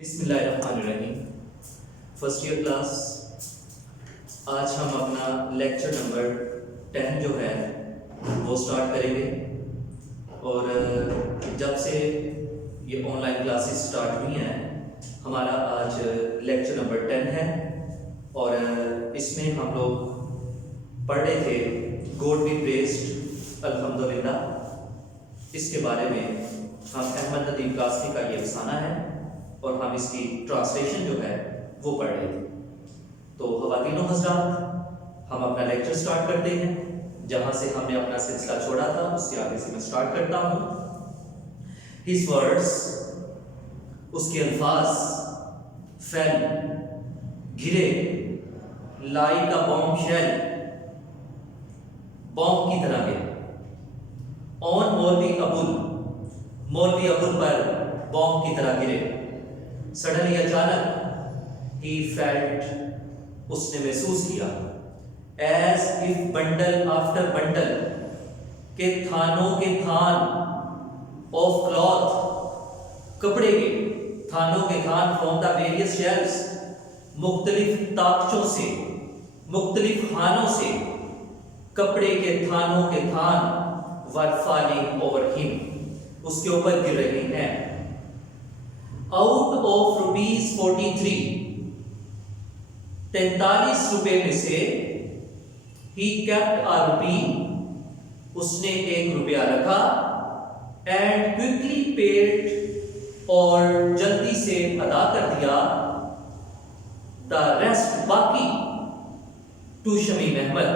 बिस्मिल्लाहिर्रहमानिर्रहीम। First year class, आज हम अपना लेक्चर नंबर 10 जो है वो स्टार्ट करेंगे। और जब से ये ऑनलाइन क्लासेस स्टार्ट हुई हैं, हमारा आज लेक्चर नंबर 10 है। और इसमें हम लोग पढ़ रहे थे गॉड बी प्रेज्ड अल्हम्दुलिल्लाह। इसके बारे में हम अहमद नदीम कासमी का ये अफसाना है और हम इसकी ट्रांसलेशन जो है वो पढ़ रहे थे। तो ख़वातीनो हज़रात, हम अपना लेक्चर स्टार्ट करते हैं जहाँ से हमने अपना सिलसिला छोड़ा था, उससे आगे से मैं स्टार्ट करता हूँ। हिज वर्ड्स, उसके अल्फाज, फेल, गिरे, like a bomb shell, bomb की तरह गिरे। ऑन मौलवी अबुल, मौलवी अबुल पर बॉम्ब की तरह गिरे। सडनली, अचानक, ही फेल्ट, उसने महसूस किया, as if bundle after bundle, के थानों के थान, ऑफ क्लॉथ, कपड़े के थानों के थान, फ्रॉम द वेरियस शेल्फ्स, मुख्तलिफ ताकचों से, मुख्तलिफ खानों से कपड़े के थानों के थान वर फॉलिंग ओवर हिम, उसके ऊपर गिर रहे हैं। आउट ऑफ ₹43, 43 रुपए में से, ही केप्ट अ रुपी, उसने 1 रुपया रखा, एंड क्विकली पेड, और जल्दी से अदा कर दिया, द रेस्ट, बाकी, टू शमीम अहमद,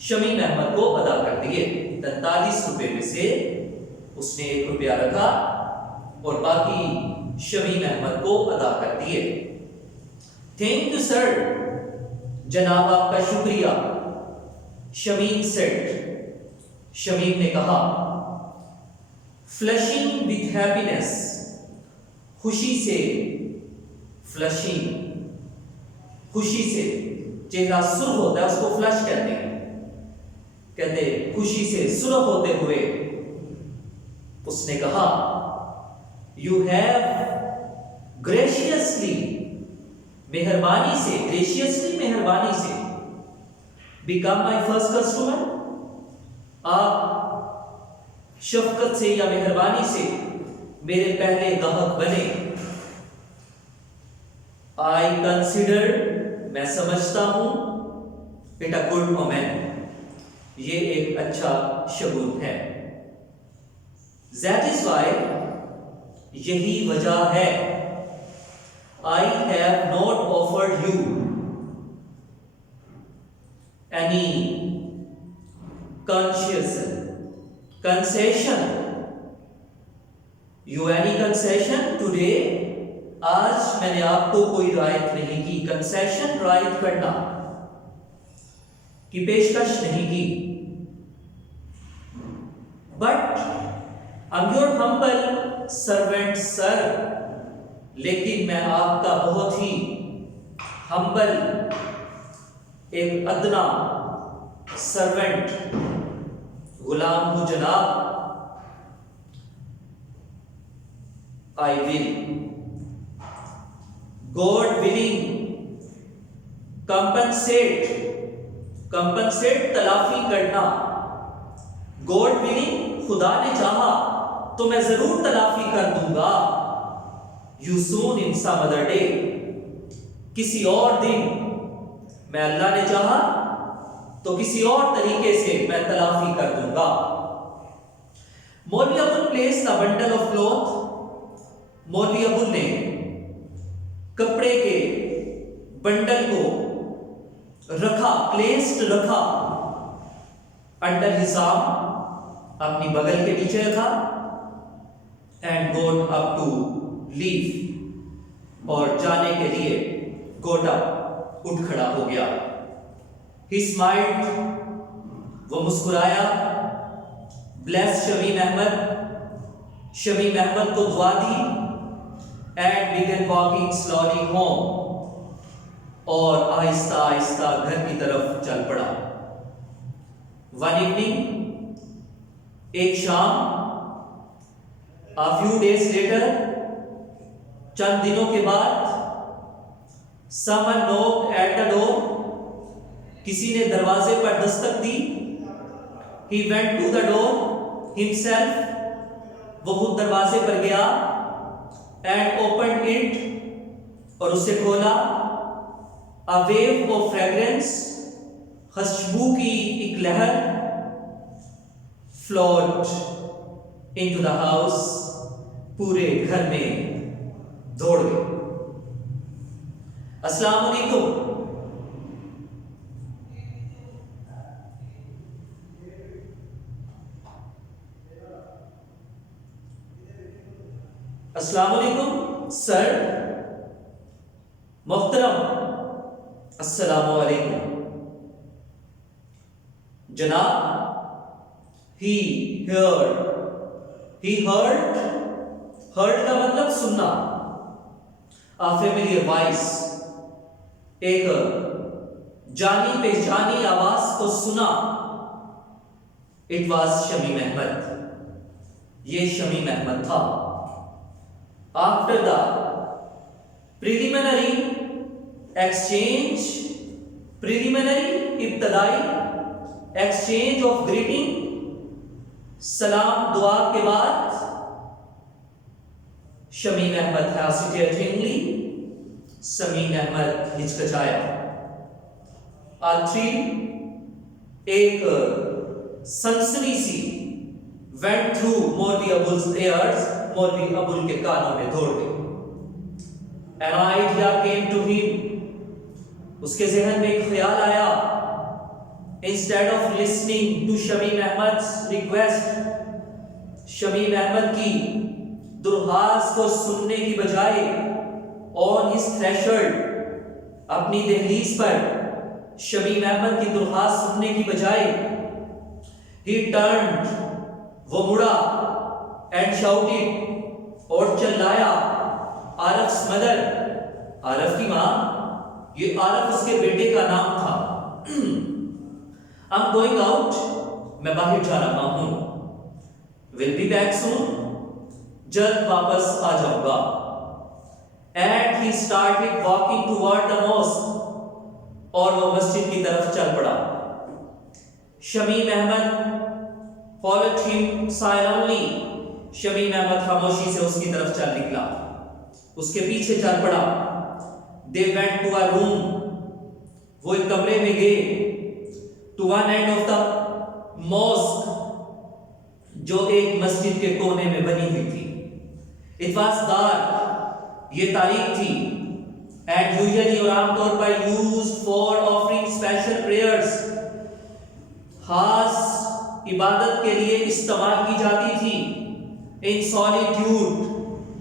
शमीम अहमद को अदा कर दिए। 43 रुपए में से उसने 1 रुपया रखा और बाकी शमीम अहमद को अदा कर दिए। थैंक यू सर, जनाब आपका शुक्रिया। शमीम सेड, शमीम ने कहा। फ्लशिंग विथ हैप्पीनेस, खुशी से, फ्लशिंग, खुशी से, चेहरा सुर्ख होता है उसको फ्लश कहते हैं, कहते खुशी से सुर्ख होते हुए उसने कहा, यू हैव ग्रेशियसली, मेहरबानी से, ग्रेशियसली, मेहरबानी से, बिकम माई फर्स्ट कस्टमर, आप शफकत से या मेहरबानी से मेरे पहले गाहक बने। आई कंसिडर, मैं समझता हूं, इट अ गुड मोमेंट, ये एक अच्छा शगुन है। दैट इज वाई, यही वजह है, I have not offered you any concession, you any concession today, आज मैंने आपको कोई रायत नहीं की। कंसेशन, रायत करना की पेशकश नहीं की। But I am your humble servant sir, लेकिन मैं आपका बहुत ही हम्बल, एक अदना सर्वेंट, गुलाम हूं जनाब। I will, God willing, compensate, compensate तलाफी करना, गॉड विलिंग, खुदा ने चाहा तो मैं जरूर तलाफी कर दूंगा। You soon in some other day, किसी और दिन, मैं अल्लाह ने चाहा तो किसी और तरीके से मैं तलाफी कर दूंगा। मौलवी Abul place the bundle of cloth, मौलवी अबुल ने कपड़े के बंडल को रखा, प्लेस्ड रखा, अंडर हिज आर्म, अपनी बगल के नीचे रखा, and got up to leave, और जाने के लिए गोट अप, उठ खड़ा हो गया। ही स्माइल्ड, वो मुस्कुराया, ब्लेस शमीम अहमद, शमीम अहमद को दुआ दी, and began walking slowly home, और आहिस्ता आहिस्ता घर की तरफ चल पड़ा। वन इवनिंग, एक शाम, a few days later, चंद दिनों के बाद someone knocked at the door, किसी ने दरवाजे पर दस्तक दी। He went to the door himself, वो खुद दरवाजे पर गया। And opened it, और उसे खोला। A wave of fragrance, खुशबू की एक लहर flowed into the house, पूरे घर में दौड़ गई। अस्सलाम वालेकुम। अस्सलाम वालेकुम सर। मोहतरम, अस्सलाम वालेकुम जनाब। He heard का मतलब सुनना। A familiar voice, एक जानी पहचानी आवाज को सुना। It was शमीम अहमद, ये शमीम अहमद था। After the preliminary exchange, इब्तदाई exchange of greeting, सलाम दुआ के बाद, शमीम अहमद hesitatingly, शमीम अहमद हिचकिचाया। एक सनसनी सी went through मौलवी अबुल्स ears, मौलवी अबुल के कानों में दौड़ गई। An idea came to him, उसके ज़हन में एक ख्याल आया। Instead of listening to Shamim अहमद's request, Shamim Ahmad की दुर्हास को सुनने की बजाय, on his threshold, अपनी दहलीज पर शमीम अहमद की दुर्हास सुनने की बजाय, he turned, वो मुड़ा, and shouted, और चिल्लाया, आरफ्स मदर, आरफ की माँ, ये आरफ उसके बेटे का नाम था। I'm going out, मैं बाहर जा रहा हूं। Will be back soon, जल्द वापस आ जाऊंगा। And he started walking toward the mosque, और वो मस्जिद की तरफ चल पड़ा। Shamim Ahmad followed him silently, Shamim Ahmad खामोशी से उसकी तरफ चल निकला, उसके पीछे चल पड़ा। They went to a room, वो एक कमरे में गए। To one end of the mosque, जो एक मस्जिद के कोने में बनी हुई थी। It was dark, ये तारीख थी। And usually, और आमतौर पर used for offering special prayers, खास इबादत के लिए इस्तेमाल की जाती थी। In solitude,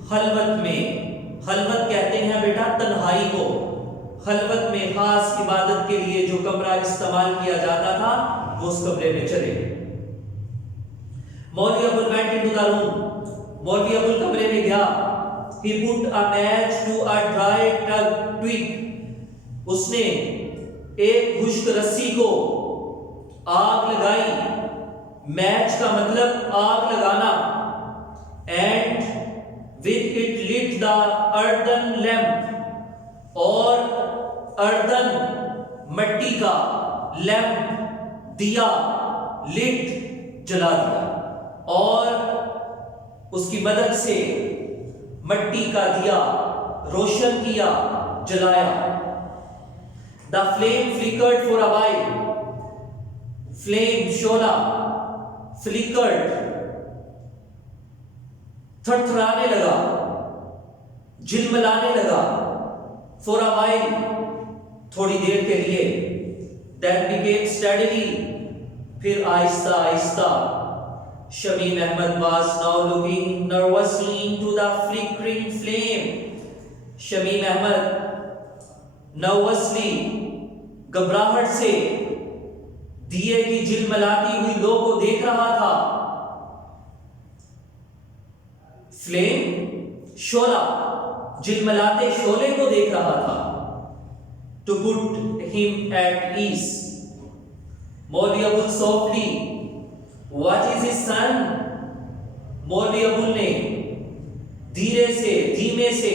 खलवत में, खलवत कहते हैं बेटा तन्हाई को। खलवत में खास इबादत के लिए जो कमरा इस्तेमाल किया जाता था, वो उस कमरे में चले। मौलवी Abul went into the room, मौलवी अबुल कमरे में गया। He put a match to a dry twig, उसने एक खुश्क रस्सी को आग लगाई। मैच का मतलब आग लगाना। And with it lit the earthen lamp, और अर्दन मट्टी का लैंप दिया, लिट जला दिया, और उसकी मदद से मट्टी का दिया रोशन किया, जलाया। The flame flickered for a while, flame Shola, flickered थरथराने लगा, झिलमिलाने लगा। For a while, थोड़ी देर के लिए। Then became steadily, फिर Aahista Aahista. Shamim Ahmad was now looking nervously into the flickering flame. Shamim Ahmad nervously, घबराहट से दिए की झिलमिलाती हुई लो को देख रहा था। फ्लेम शोला, झिलमिलाते शोले को देख रहा था। To put him at ease, मौलवी Abul softly, what is his son? मौलवी अबुल ने धीरे से, धीमे से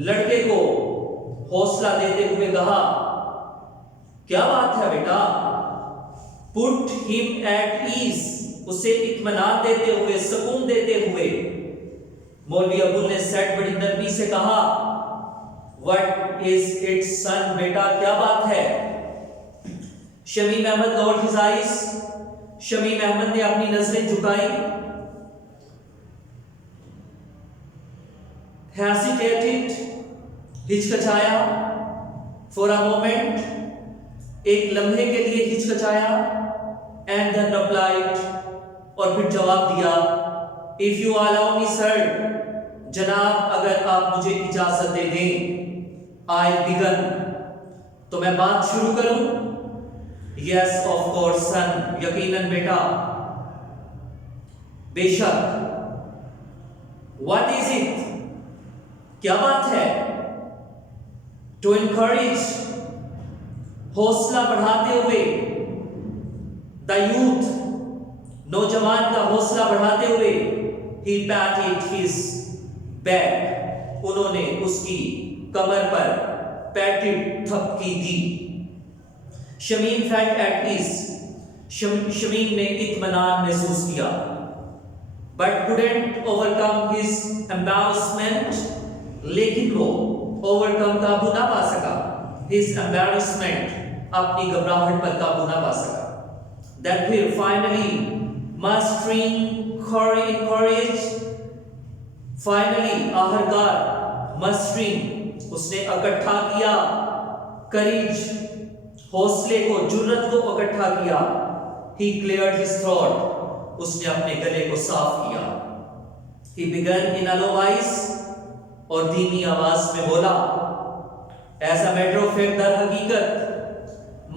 लड़के को हौसला देते हुए कहा, क्या बात है बेटा, पुट हिम एट ईज, उसे इत्मीनान देते हुए, सुकून देते हुए मौलवी अबुल ने सेठ बड़ी नरमी से कहा, व्हाट इज इट सन, बेटा क्या बात है। Shamim Ahmad lowered his eyes, Shamim Ahmad ने अपनी नजरें झुकाई, हेसिटेटेड, हिचकचाया, फॉर अ मोमेंट, एक लम्हे के लिए हिचकचाया, एंड देन रिप्लाइड, और फिर जवाब दिया, if you allow me sir, जनाब अगर आप मुझे इजाजत दे दें, आई बिगन, तो मैं बात शुरू करूं। यस ऑफ कोर्स सन, यकीनन बेटा, बेशक। व्हाट इज इट, क्या बात है। टू इनकरेज, हौसला बढ़ाते हुए, द यूथ, नौजवान का हौसला बढ़ाते हुए, ही पैटेड हिज बैक, उन्होंने उसकी कमर पर पैटेड थपकी दी। Shamim felt at ease, Shamim ने इत्मीनान महसूस किया, but couldn't overcome his embarrassment, लेकिन वो ओवरकम काबू ना पा सका, हिज एम्बैरेसमेंट, अपनी घबराहट पर काबू ना पा सका। Then फिर फाइनली मस्टरिंग courage, फाइनली आखिरकार मस्टरिंग, उसने इकट्ठा किया करेज, हौसले को, जुर्रत को इकट्ठा किया। He cleared his throat, उसने अपने गले को साफ किया। He began in a low voice, और धीमी आवाज में बोला, as a matter of fact, दर हकीकत,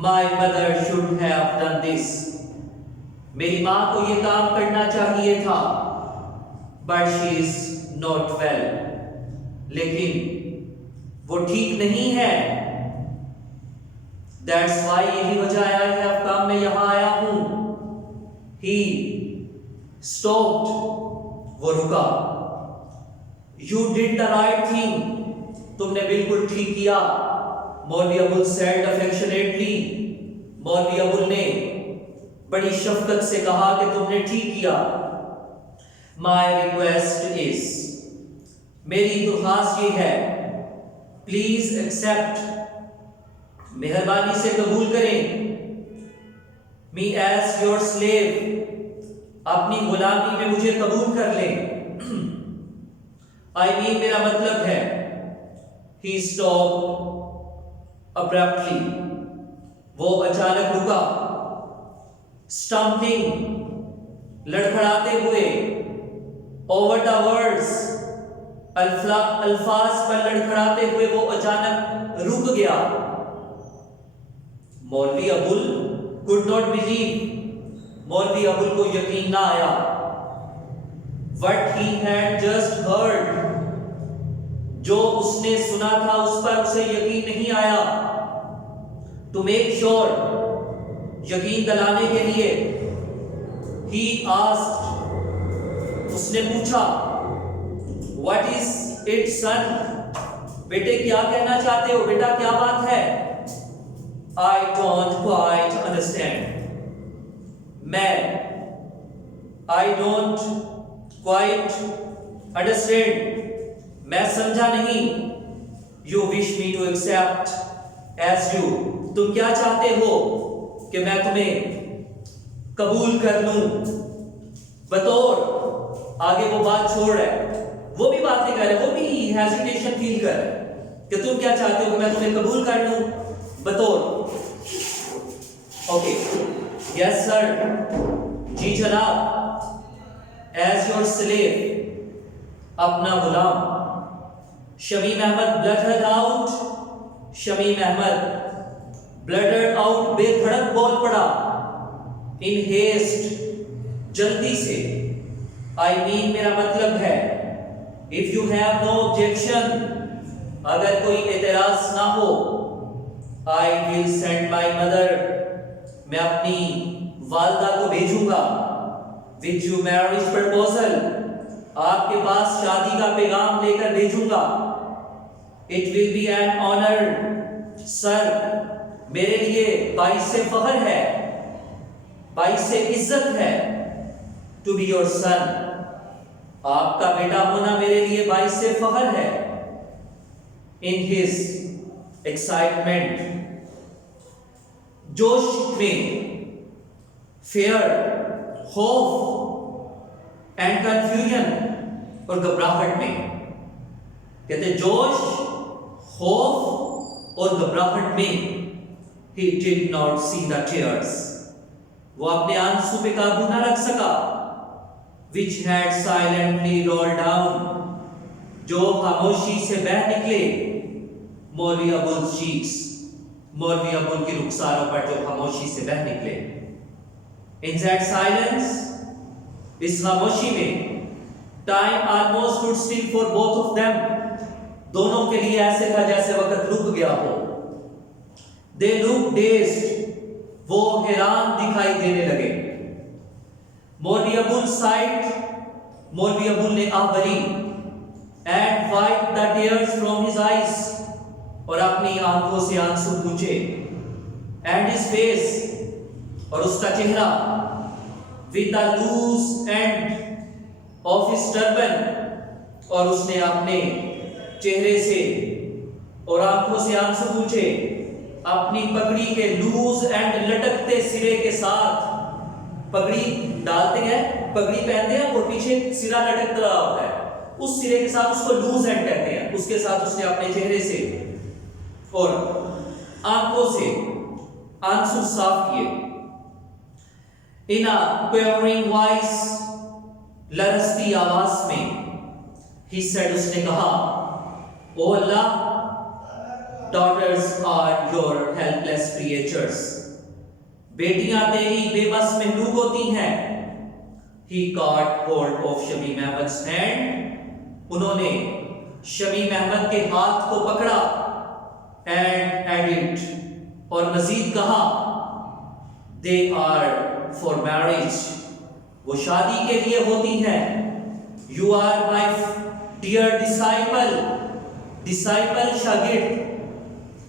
my mother should have done this, मेरी माँ को ये काम करना चाहिए था, but she is not well, लेकिन वो ठीक नहीं है, that's why, यही वजह है, I have come, मैं यहाँ आया हूँ। He stopped, वो रुका। You did the right thing, तुमने बिल्कुल ठीक किया। मौलवी अबुल said affectionately, मौलवी अबुल ने बड़ी शफकत से कहा कि तुमने ठीक किया। My request is, मेरी दुर्खास्त ये है, प्लीज एक्सेप्ट, मेहरबानी से कबूल करें, me as your slave, अपनी गुलामी में मुझे कबूल कर लें। I mean, मेरा मतलब है। He stopped abruptly, वो अचानक रुका। Stumbling, लड़खड़ाते हुए, over the words, अल्फाज पर लड़खड़ाते हुए वो अचानक रुक गया। मौलवी अबुल could not believe, मौलवी अबुल को यकीन ना आया। What he had just heard, जो उसने सुना था उस पर उसे यकीन नहीं आया। To make sure, यकीन दिलाने के लिए, he asked, उसने पूछा, what is it son, बेटे क्या कहना चाहते हो, बेटा क्या बात है। I don't quite understand, I don't quite understand, मैं समझा नहीं। You wish me to accept as you, तुम क्या चाहते हो कि मैं तुम्हें कबूल कर लूं बतौर, आगे वो बात छोड़ रहा है, वो भी बात नहीं कर रहा है, वो भी हेजिटेशन फील कर रहा है कि तुम क्या चाहते हो कि मैं तुम्हें कबूल कर लूं बतौर। ओके, यस सर, जी जनाब, एज योर स्लेव, अपना गुलाम। Shamim Ahmed blurted out, Shamim Ahmed blurted out, बेधड़क बोल पड़ा। इन हेस्ट, जल्दी से। आई मीन, मेरा मतलब है। If you have no objection, अगर कोई एतराज ना हो, I will send my mother, मैं अपनी वालदा को भेजूंगा। विद यू मैरिज प्रपोजल, आपके पास शादी का पैगाम लेकर भेजूंगा। It will be an honour sir, मेरे लिए बाइस से फख्र है, बाइस से इज्जत है, टू बी योर सन, आपका बेटा होना मेरे लिए बाइस से फख्र है। इन हिज एक्साइटमेंट, जोश में, फेयर, खौफ एंड कंफ्यूजन और घबराहट में, कहते जोश, खौफ और घबराहट में, he did not see the tears, वो अपने आंसू पे काबू ना रख सका, which had silently rolled down, जो खामोशी से बह निकले, मौलवी अबुल cheeks, मौलवी अबुल की रुखसारों पर जो खामोशी से बह निकले। In that silence, इस खामोशी में, time almost stood still for both of them, दोनों के लिए ऐसे था जैसे वक्त रुक गया हो। They looked dazed, वो हैरान दिखाई देने लगे। मौलवी अबुल sighed, मौलवी अबुल ने आह भरी, and wiped the tears from his eyes, और अपनी आंखों से आंसू पूछे, and his face, और उसका चेहरा, with the loose end of his turban, और उसने अपने चेहरे से और आंखों से आंसू पूछे अपनी पगड़ी के लूज एंड लटकते सिरे के साथ। पगड़ी डालते हैं, पगड़ी पहनते हैं और पीछे सिरा लटक रहा होता है, उस सिरे के साथ उसको लूज एंड कहते हैं। उसके साथ उसने अपने चेहरे से और आंखों से आंसू साफ किए। इन अ क्वेवरिंग वॉइस, लरसती आवाज में, ही सेड, उसने कहा, ओ अल्लाह, daughters are your helpless creatures, बेटियां तेरी बेबस महलूक होती हैं। He caught hold of Shamim अहमद's hand, उन्होंने शमीम अहमद के हाथ को पकड़ा, and added, और मजीद कहा, they are for marriage, वो शादी के लिए होती हैं। You are my dear disciple, disciple शागिर्द,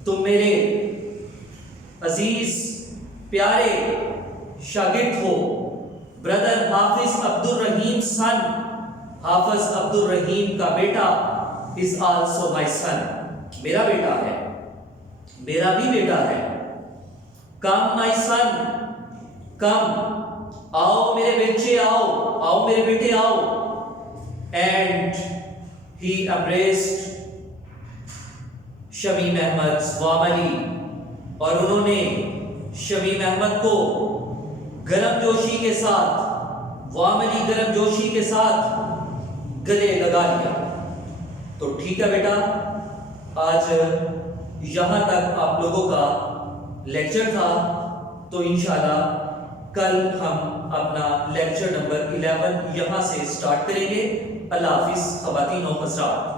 तुम मेरे अजीज प्यारे शागिर्द हो। ब्रदर हाफिज अब्दुल रहीम सन, हाफिज अब्दुल रहीम का बेटा, इज आल्सो माय सन, मेरा बेटा है, मेरा भी बेटा है। कम माय सन, कम, आओ मेरे बच्चे, आओ, आओ मेरे बेटे आओ। And he embraced Shamim Ahmed warmly, और उन्होंने शमीम अहमद को गर्मजोशी के साथ, वामली गर्मजोशी के साथ गले लगा लिया। तो ठीक है बेटा, आज यहाँ तक आप लोगों का लेक्चर था, तो इंशाल्लाह कल हम अपना लेक्चर नंबर 11 यहाँ से स्टार्ट करेंगे। अल्लाह हाफिज़ ख़वातीन और हज़रात।